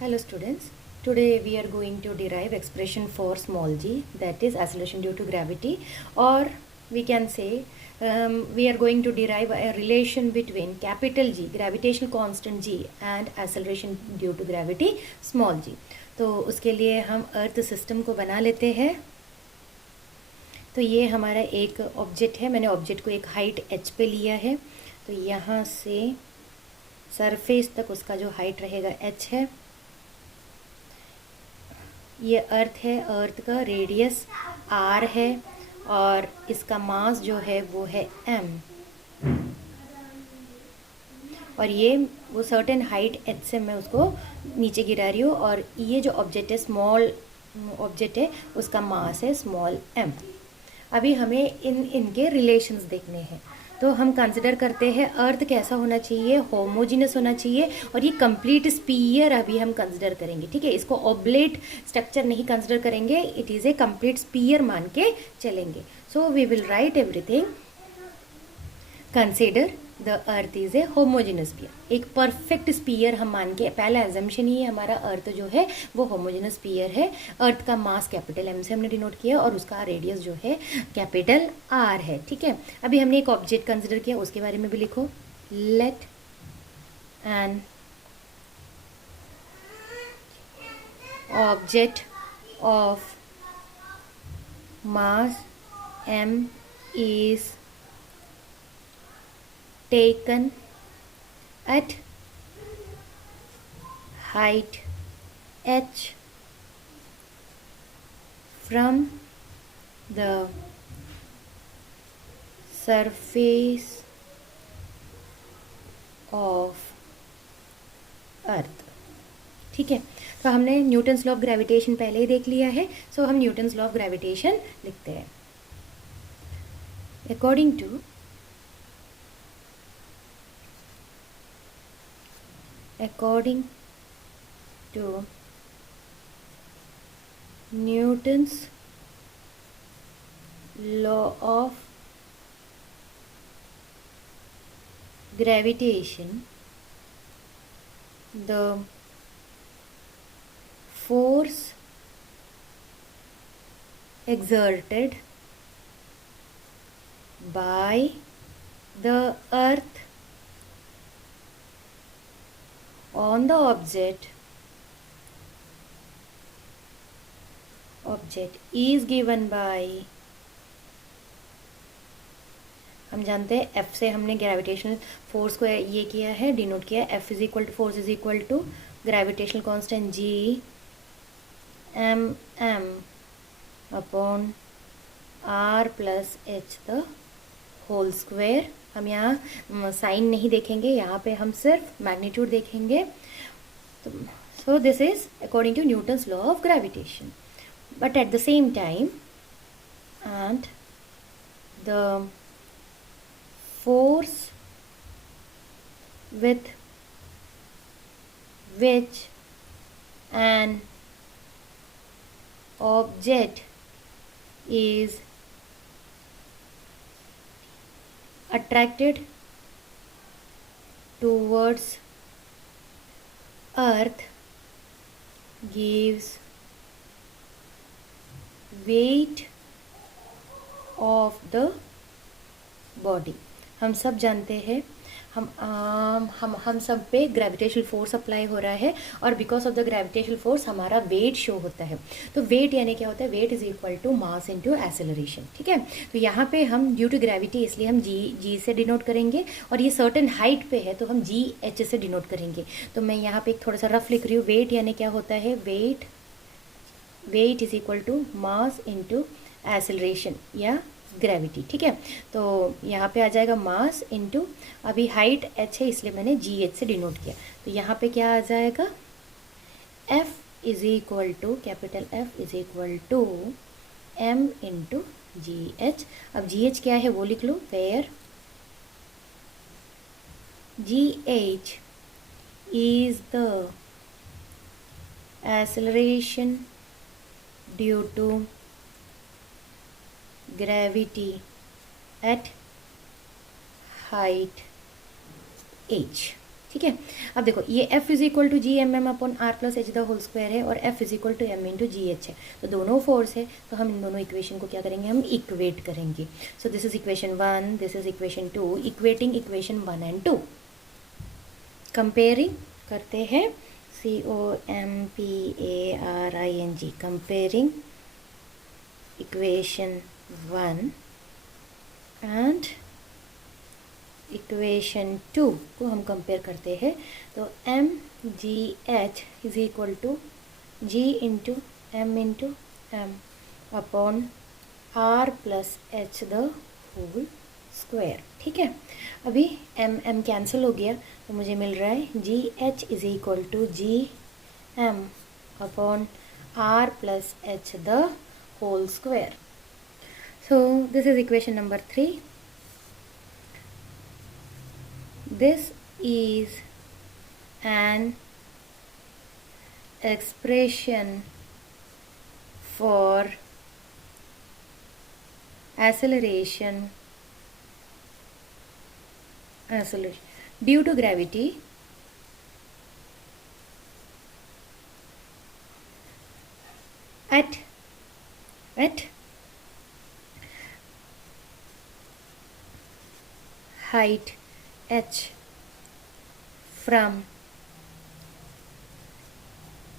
Hello students, today we are going to derive expression for small g, that is acceleration due to gravity, or we can say we are going to derive a relation between capital G, gravitational constant g, and acceleration due to gravity small g. तो उसके लिए हम earth system को बना लेते हैं। तो ये हमारा एक ऑब्जेक्ट है, मैंने ऑब्जेक्ट को एक हाइट h पे लिया है। तो यहाँ से सरफेस तक उसका जो हाइट रहेगा h है। ये अर्थ है, अर्थ का रेडियस r है और इसका मास जो है वो है m, और ये वो सर्टेन हाइट h से मैं उसको नीचे गिरा रही हूँ, और ये जो ऑब्जेक्ट है स्मॉल ऑब्जेक्ट है उसका मास है स्मॉल m। अभी हमें इनके रिलेशंस देखने हैं। तो हम कंसिडर करते हैं अर्थ कैसा होना चाहिए, होमोजीनस होना चाहिए, और ये कंप्लीट स्पीयर अभी हम कंसिडर करेंगे। ठीक है, इसको ऑब्लेट स्ट्रक्चर नहीं कंसिडर करेंगे, it is a complete sphere मान के चलेंगे। So we will write everything. Consider the earth is a homogenous sphere. एक परफेक्ट स्पीयर हम मान के, पहला एजम्पशन ही है हमारा अर्थ जो है वो होमोजेनस स्पीयर है। अर्थ का मास कैपिटल एम से हमने डिनोट किया और उसका रेडियस जो है कैपिटल आर है। ठीक है, अभी हमने एक ऑब्जेक्ट कंसिडर किया, उसके बारे में भी लिखो। Let an object of mass m is taken at height h from the surface of अर्थ। ठीक है, तो हमने न्यूटन्स लॉ ऑफ ग्रेविटेशन पहले ही देख लिया है, सो हम न्यूटन्स लॉ ऑफ ग्रेविटेशन लिखते हैं। According to Newton's law of gravitation, the force exerted by the earth on the object is given by, हम जानते हैं F से हमने ग्रेविटेशनल फोर्स को ये किया है, डिनोट किया है। F is equal to force is equal to gravitational constant G m upon r plus h the whole square. हम यहाँ साइन नहीं देखेंगे, यहाँ पे हम सिर्फ मैग्नीट्यूड देखेंगे। तो so this is according to Newton's law of gravitation, but at the same time and the force with which an object is attracted towards earth gives weight of the body। हम सब जानते हैं, हम सब पे gravitational force apply हो रहा है, और because of the gravitational force हमारा वेट शो होता है। तो वेट यानी क्या होता है, weight is equal to mass into acceleration. ठीक है, तो यहाँ पे हम ड्यू टू ग्रेविटी इसलिए हम जी से डिनोट करेंगे, और ये सर्टेन हाइट पे है तो हम जी एच से डिनोट करेंगे। तो मैं यहाँ पे एक थोड़ा सा रफ लिख रही हूँ। वेट यानी क्या होता है, weight is equal to mass into acceleration या ग्रेविटी। ठीक है, तो यहाँ पे आ जाएगा मास इनटू, अभी हाइट h है इसलिए मैंने जी एच से डिनोट किया। तो यहाँ पे क्या आ जाएगा, F is equal to, capital F is equal to m into ji h. अब जी एच क्या है वो लिख लो, where g H is the acceleration due to gravity at height h। ठीक है। अब देखो ये F is equal to G M M upon R plus H the whole square है और F is equal to M into ji H है, तो दोनों फोर्स है, तो हम इन दोनों इक्वेशन को क्या करेंगे, हम इक्वेट करेंगे। So this is equation 1, this is equation 2, equating equation 1 and 2, comparing करते हैं, COMPARING, comparing equation 1 and equation 2 को हम कंपेयर करते हैं, तो M G H is equal to G into M upon R plus H the whole square. ठीक है, अभी एम कैंसिल हो गया, तो मुझे मिल रहा है G H is equal to G M upon R plus H the whole square. So this is equation number 3. This is an expression for acceleration due to gravity at height h from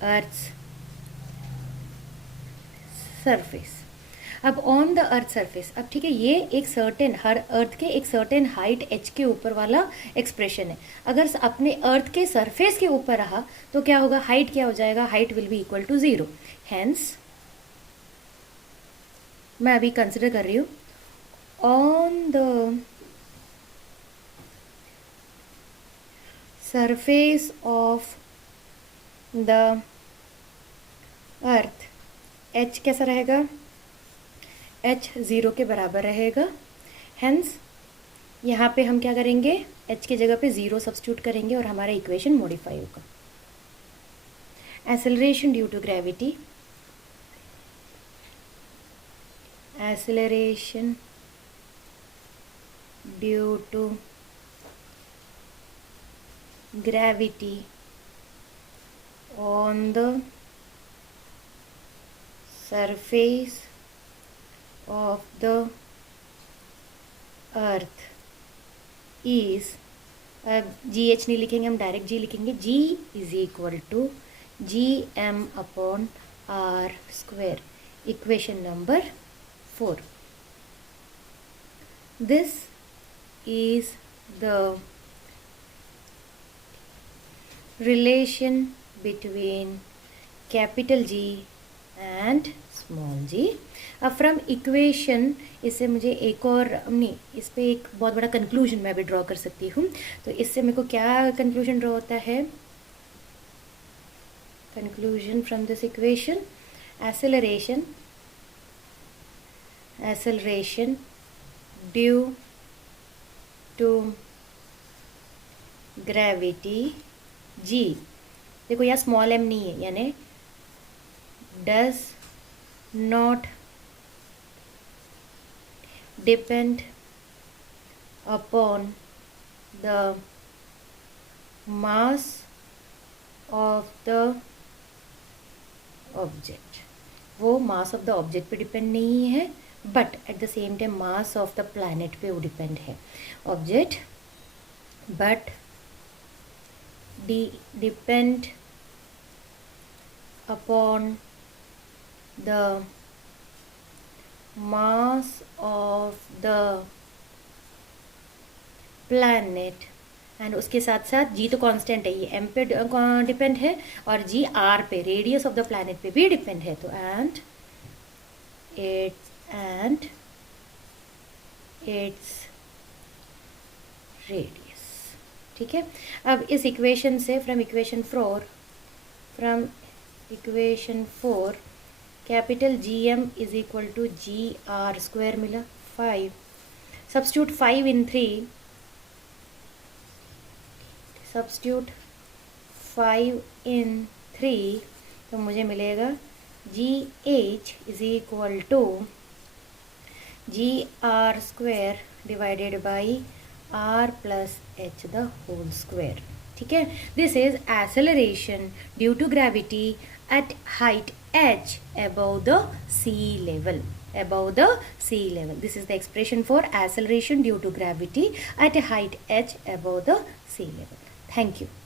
Earth's surface. अब on the earth surface, अब ठीक है, ये एक certain, हर अर्थ के एक certain height h के ऊपर वाला एक्सप्रेशन है। अगर अपने अर्थ के सरफेस के ऊपर रहा तो क्या होगा, हाइट क्या हो जाएगा, height will be equal to 0। Hence मैं अभी कंसिडर कर रही हूँ on the surface of the earth h कैसा रहेगा, h 0 के बराबर रहेगा। हेंस यहाँ पे हम क्या करेंगे, h की जगह पे 0 सब्स्टिट्यूट करेंगे और हमारा इक्वेशन मॉडिफाई होगा। Acceleration due to gravity, acceleration due to gravity on the surface of the earth is, अब जी एच नहीं लिखेंगे, हम डायरेक्ट जी लिखेंगे, g is equal to G M upon R square, equation number 4. This is the relation between capital G and small g. अब from equation, इससे मुझे एक और नहीं, इस पे एक बहुत बड़ा कंक्लूजन मैं भी ड्रॉ कर सकती हूँ। तो इससे मेरे को क्या कंक्लूजन ड्रॉ होता है, conclusion from this equation, acceleration due to gravity g, देखो यहाँ स्मॉल m नहीं है, यानी does not depend upon the mass of the object, वो मास ऑफ द ऑब्जेक्ट पे डिपेंड नहीं है, but at the same time mass of the planet पे वो डिपेंड है। Object but depend upon the mass of the planet, and उसके साथ साथ जी तो कांस्टेंट है, ये एम पे डिपेंड है और जी आर पे, रेडियस ऑफ द प्लैनेट पे भी डिपेंड है, तो एंड इट्स रेडियस। ठीक है, अब इस इक्वेशन से from equation 4 capital G M is equal to G R square मिला 5, सब्स्टिट्यूट 5 in 3, सब्स्टिट्यूट 5 in 3, तो मुझे मिलेगा G H is equal to G R square divided by R plus H the whole square. ठीक है. This is acceleration due to gravity at height h above the sea level. Above the sea level. This is the expression for acceleration due to gravity at a height h above the sea level. Thank you.